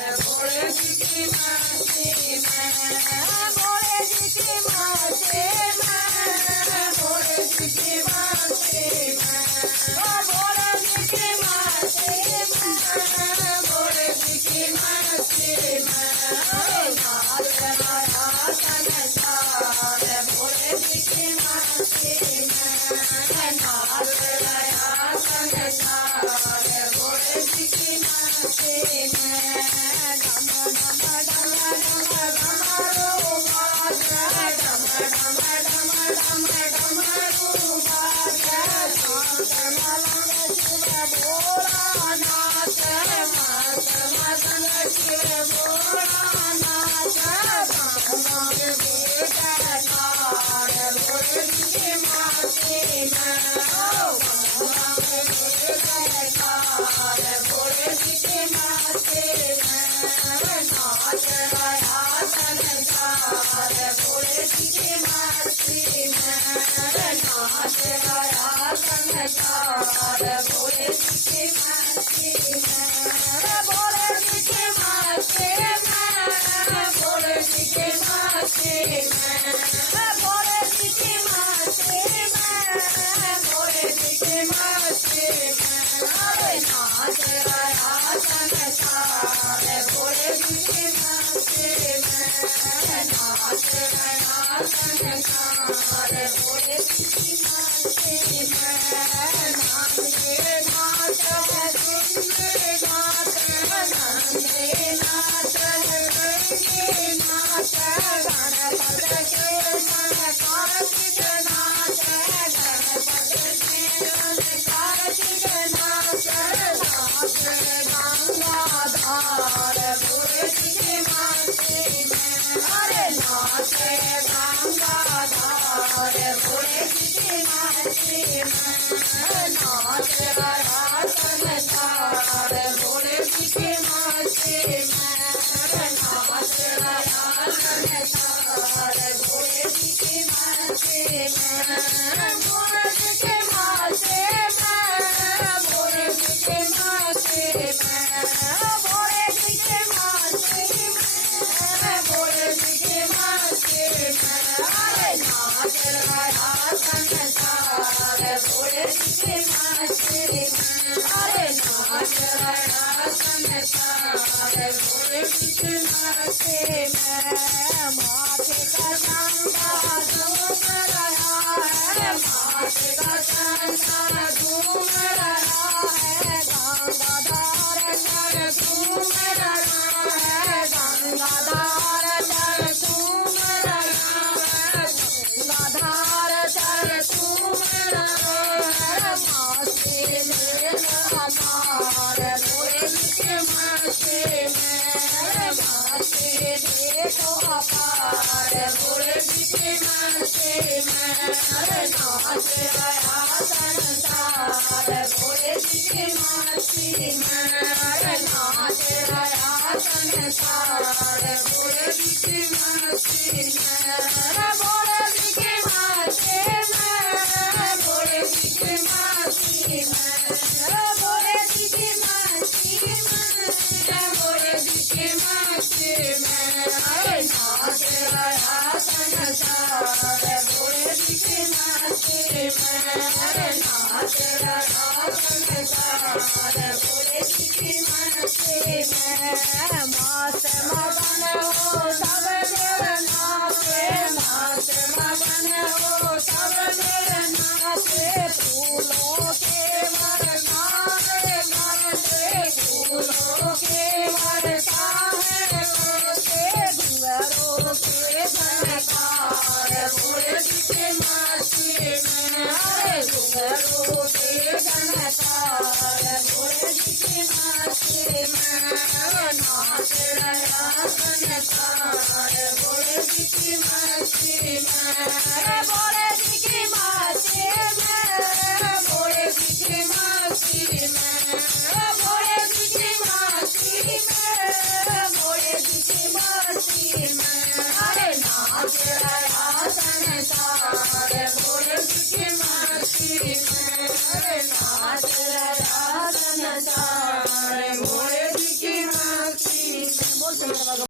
भोले जी की मस्ती में, भोले जी की मस्ती में, भोले जी की मस्ती में, भोले जी की मस्ती में, भोले जी की मस्ती में, नाच रहा संसार भोले जी की मस्ती में, नाच रहा संसार भोले जी की मस्ती में, डम डम डम डम डमरू बाजे, डम डम डम डम डमरू बाजे, शांत मलंग शिव भोला नाचे, मस्त मदन शिव भोला नाचे, भोले जी की मस्ती में, भोले जी की मस्ती में, नाच रहा संसार भोले जी की मस्ती में, नाच रहा संसार भोले जी की मस्ती में, भोले जी की मस्ती में, भोले जी की मस्ती में, भोले जी की मस्ती में, भोले जी की मस्ती में, नाच रहा संसार भोले जी की मस्ती में, नाच रहा संसार भोले जी की मस्ती में, नंगे नाच सुंदर नाच, नंगे नाच गंगे नाच, गणपत के मन कार्तिक नाच, गणपत के मन कार्तिक नाच, नाच गंगाधार भोले जी की मस्ती में, अरे नाच गंगाधार भोले जी की मस्ती में, नाच रहा संसार भोले जी की मस्ती में, नाच रहा संसार भोले जी की मस्ती में, भोले जी की मस्ती में, भोले जी की मस्ती में, भोले जी की मस्ती में, भोले जी की मस्ती में, अरे नाच रहा संसार भोले जी की मस्ती में, अरे नाच रहा संसार भोले जी की मस्ती में, माथे का चंदा झूम रहा है, माथे का चंदा झूम रहा है, गंगाधार जल झूम रहा है, गंगाधार जल झूम रहा है, गंगाधार जल झूम रहा है, मस्ती में हमार भोले जी की मस्ती में, मस्ती देखो अपार भोले जी की मस्ती में, नाच रहा संसार भोले जी की मस्ती में, नाच रहा संसार भोले जी की मस्ती में, भोले जी की मस्ती में, भोले जी की मस्ती में, भोले जी की मस्ती में, भोले जी की मस्ती में, नाच रहा संसार भोले जी की मस्ती में, नाच रहा संसार भोले जी की मस्ती में, मस्त मगन हो सब देव नाचे, मस्त मगन हो सब देव नाचे, फूलों के बरसाने बरसे, फूलों के बरसाने बरसे, घुंघरों के झनकार भोले जी की मस्ती में, अरे घुंघरों के झनकार भोले जी की मस्ती में, नाच रहा संसार भोले जी की मस्ती में, भोले जी की मस्ती में, भोले जी की मस्ती में, भोले जी की मस्ती में, भोले जी की मस्ती में, अरे नाच रहा संसार भोले जी की मस्ती में, अरे नाच रहा संसार भोले जी की मस्ती बोल शंकर भगवान